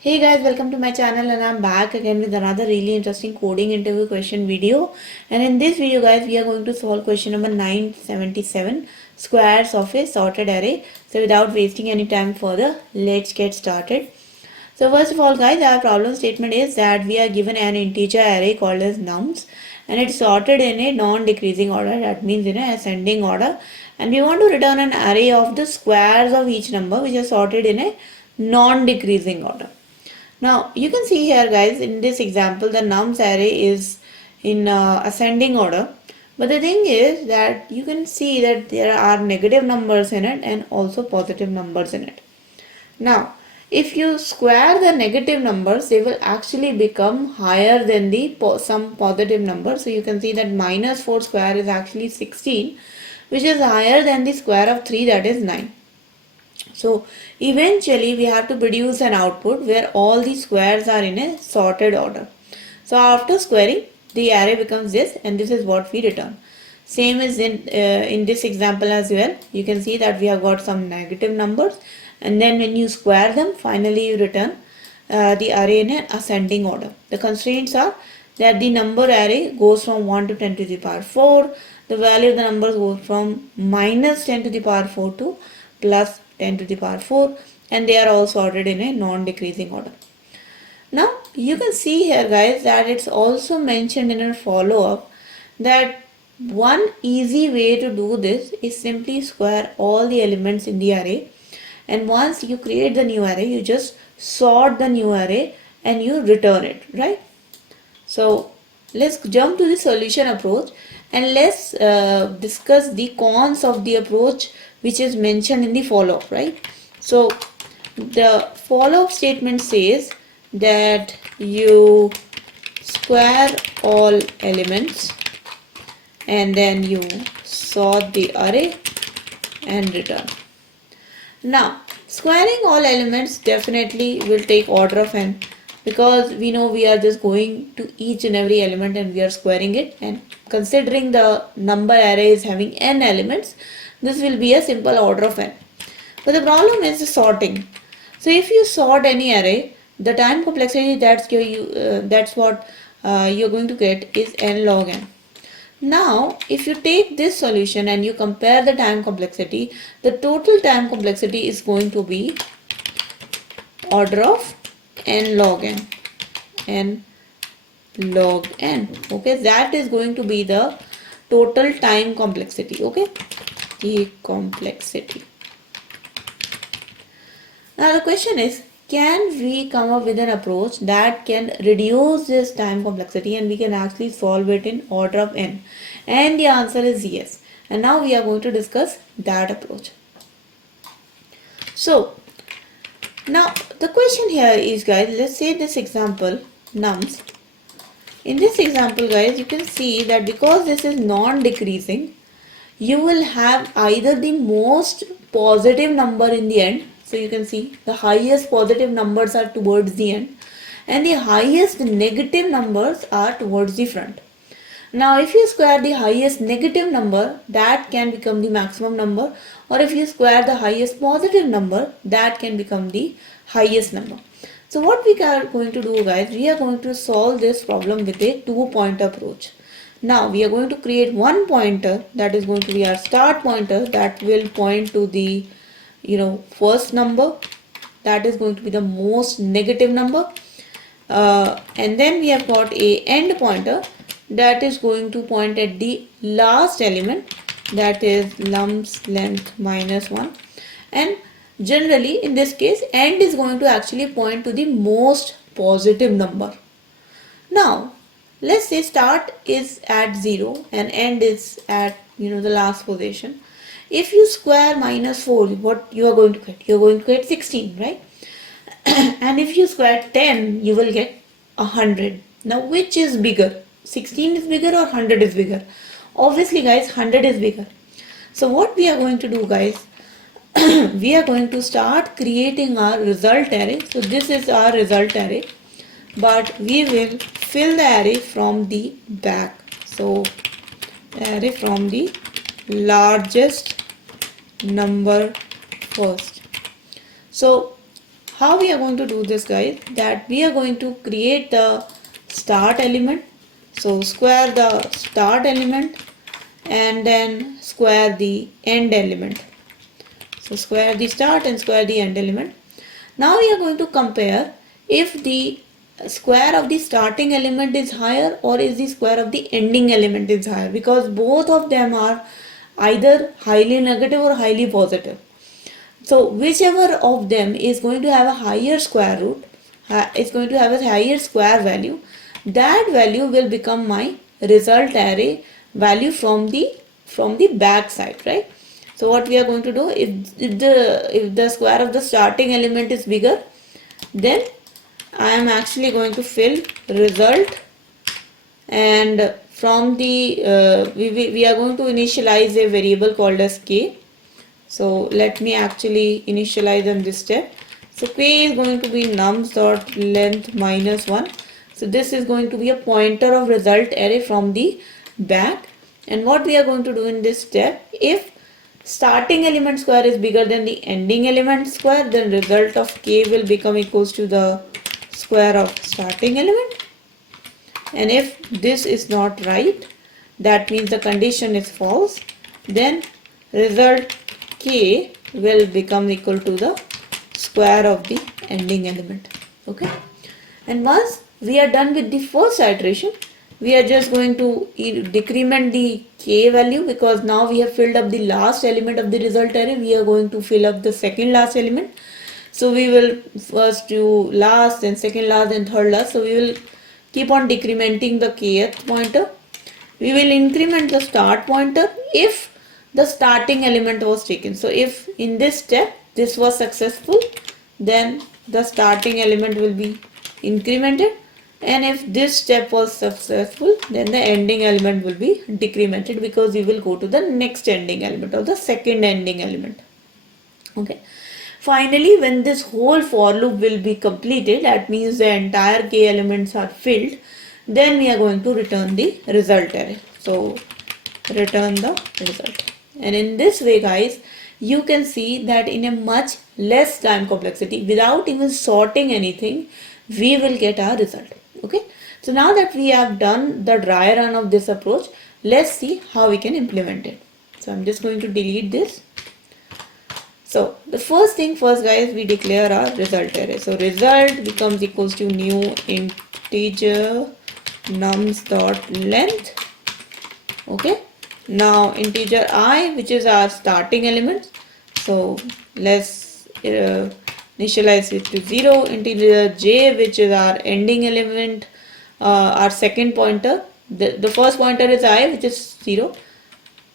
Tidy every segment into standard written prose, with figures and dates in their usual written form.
Hey guys, welcome to my channel and I'm back again with another really interesting coding interview question video. And in this video guys, we are going to solve question number 977, squares of a sorted array. So without wasting any time further, let's get started. So first of all guys, our problem statement is that we are given an integer array called as nums and it's sorted in a non-decreasing order, that means in a ascending order, and we want to return an array of the squares of each number which is sorted in a non-decreasing order. Now you can see here guys, in this example the nums array is in ascending order, but the thing is that you can see that there are negative numbers in it and also positive numbers in it. Now if you square the negative numbers, they will actually become higher than the some positive number. So you can see that minus 4 square is actually 16, which is higher than the square of 3, that is 9. So eventually we have to produce an output where all the squares are in a sorted order. So after squaring, the array becomes this, and this is what we return. Same is in this example as well. You can see that we have got some negative numbers, and then when you square them, finally you return the array in an ascending order. The constraints are that the number array goes from 1 to 10 to the power 4. The value of the numbers goes from minus 10 to the power 4 to plus 10 to the power 4, and they are all sorted in a non-decreasing order. Now you can see here guys that it's also mentioned in a follow-up that one easy way to do this is simply square all the elements in the array, and once you create the new array, you just sort the new array and you return it, right? So let's jump to the solution approach and let's discuss the cons of the approach which is mentioned in the follow-up, right? So the follow-up statement says that you square all elements and then you sort the array and return. Now squaring all elements definitely will take order of n, because we know we are just going to each and every element and we are squaring it, and considering the number array is having n elements, this will be a simple order of n. But the problem is the sorting. So if you sort any array, the time complexity that's what you're going to get is n log n. Now if you take this solution and you compare the time complexity, the total time complexity is going to be order of n log n log n. Okay, that is going to be the total time complexity. Okay, the complexity. Now the question is, can we come up with an approach that can reduce this time complexity and we can actually solve it in order of n? And the answer is yes. And now we are going to discuss that approach. So now the question here is guys, let's say this example nums. In this example guys, you can see that because this is non-decreasing, you will have either the most positive number in the end. So you can see the highest positive numbers are towards the end and the highest negative numbers are towards the front. Now if you square the highest negative number, that can become the maximum number, or if you square the highest positive number, that can become the highest number. So what we are going to do guys, we are going to solve this problem with a two-pointer approach. Now we are going to create one pointer that is going to be our start pointer that will point to the first number, that is going to be the most negative number, and then we have got a end pointer that is going to point at the last element, that is nums length minus 1, and generally in this case end is going to actually point to the most positive number. Now let's say start is at 0 and end is at the last position. If you square minus 4, what you are going to get? You are going to get 16, right? And if you square 10, you will get 100. Now which is bigger? 16 is bigger or 100 is bigger? Obviously guys, 100 is bigger. So what we are going to do guys, we are going to start creating our result array. So this is our result array, but we will fill the array from the back. So the array from the largest number first. So how we are going to do this, guys, that we are going to create the start element. So square the start element and then square the end element. So square the start and square the end element. Now we are going to compare if the square of the starting element is higher or is the square of the ending element is higher, because both of them are either highly negative or highly positive. So whichever of them is going to have a higher square root, is going to have a higher square value, that value will become my result array value from the back side, right? So what we are going to do, if the square of the starting element is bigger, then I am actually going to fill result, and from the we are going to initialize a variable called as k. So let me actually initialize on this step. So k is going to be nums dot length minus 1. So this is going to be a pointer of result array from the back. And what we are going to do in this step, if starting element square is bigger than the ending element square, then result of k will become equals to the square of starting element. And if this is not right, that means the condition is false, then result k will become equal to the square of the ending element. Okay, and once we are done with the first iteration, we are just going to decrement the k value, because now we have filled up the last element of the result array. We are going to fill up the second last element. So we will first do last, then second last, then third last. So we will keep on decrementing the kth pointer. We will increment the start pointer if the starting element was taken. So if in this step this was successful, then the starting element will be incremented, and if this step was successful, then the ending element will be decremented, because we will go to the next ending element or the second ending element. Okay. Finally, when this whole for loop will be completed, that means the entire k elements are filled, then we are going to return the result array. So return the result. And in this way, guys, you can see that in a much less time complexity, without even sorting anything, we will get our result. Okay. So now that we have done the dry run of this approach, let's see how we can implement it. So I'm just going to delete this. So the first thing first, guys, we declare our result array. So result becomes equals to new integer nums dot length. Okay. Now integer I, which is our starting element. So let's initialize it to 0. Integer j, which is our ending element, our second pointer. The first pointer is I, which is 0.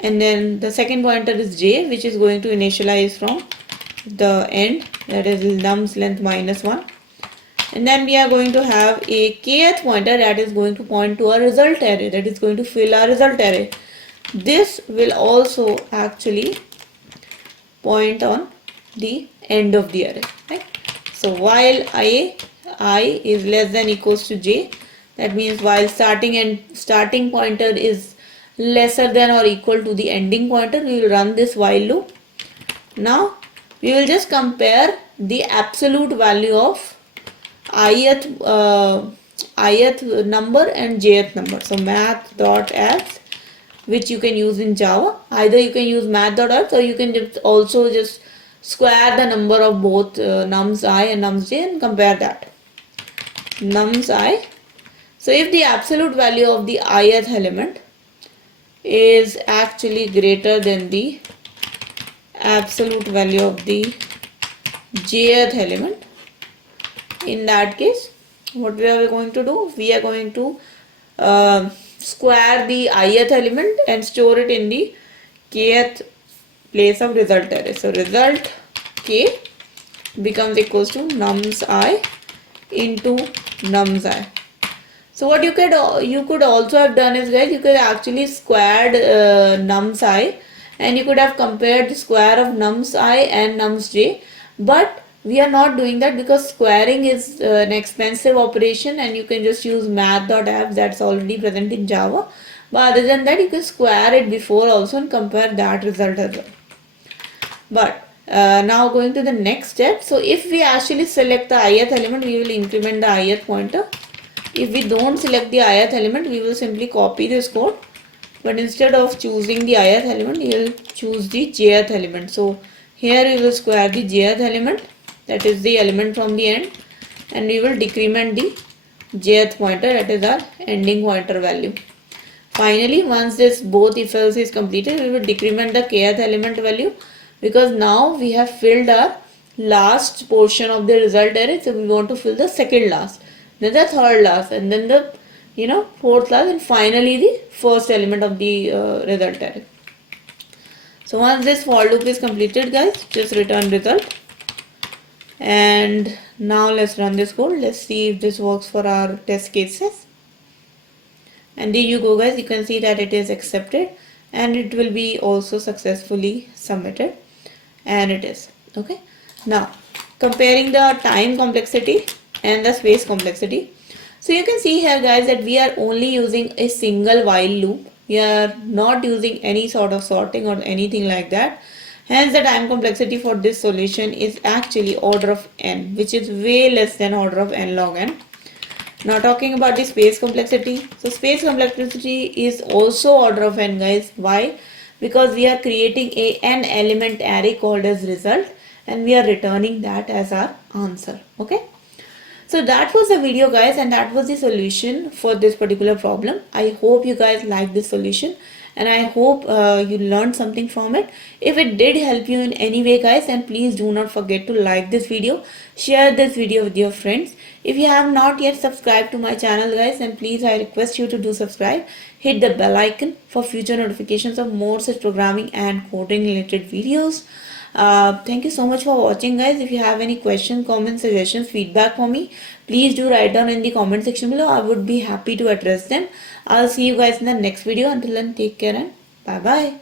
And then the second pointer is j, which is going to initialize from the end, that is nums length minus 1. And then we are going to have a kth pointer that is going to point to our result array, that is going to fill our result array. This will also actually point on the end of the array, right? So while I is less than equals to j, that means while starting pointer is lesser than or equal to the ending pointer, we will run this while loop. Now we will just compare the absolute value of ith number and jth number. So math.abs, which you can use in Java. Either you can use math.abs, or you can also just square the number of both nums I and nums j and compare that. Nums I. So if the absolute value of the ith element is actually greater than the absolute value of the jth element, in that case, what we are going to do, we are going to square the ith element and store it in the kth place of result array. So result k becomes equals to nums I into nums I. So what you could also have done is, guys, you could actually squared nums I, and you could have compared the square of nums I and nums j, but we are not doing that because squaring is an expensive operation, and you can just use math.abs, that's already present in Java. But other than that, you can square it before also and compare that result as well. But Now going to the next step. So if we actually select the ith element, we will increment the ith pointer. If we don't select the ith element, we will simply copy this code. But instead of choosing the ith element, we will choose the jth element. So here we will square the jth element, that is the element from the end, and we will decrement the jth pointer, that is our ending pointer value. Finally, once this both if else is completed, we will decrement the kth element value, because now we have filled our last portion of the result array. So we want to fill the second last, then the third last, and then the fourth last, and finally the first element of the result array. So once this for loop is completed, guys, just return result. And now let's run this code. Let's see if this works for our test cases. And there you go, guys, you can see that it is accepted and it will be also successfully submitted, and it is okay. Now comparing the time complexity and the space complexity, so you can see here, guys, that we are only using a single while loop. We are not using any sort of sorting or anything like that. Hence the time complexity for this solution is actually order of n, which is way less than order of n log n. Now talking about the space complexity. So space complexity is also order of n, guys. Why? Because we are creating a n element array called as result, and we are returning that as our answer. Okay. So that was the video, guys, and that was the solution for this particular problem. I hope you guys like this solution, and I hope you learned something from it. If it did help you in any way, guys, then please do not forget to like this video, share this video with your friends. If you have not yet subscribed to my channel, guys, then please I request you to do subscribe. Hit the bell icon for future notifications of more such programming and coding related videos. Thank you so much for watching, guys. If you have any questions, comments, suggestions, feedback for me, please do write down in the comment section below. I would be happy to address them. I'll see you guys in the next video. Until then, take care and bye bye.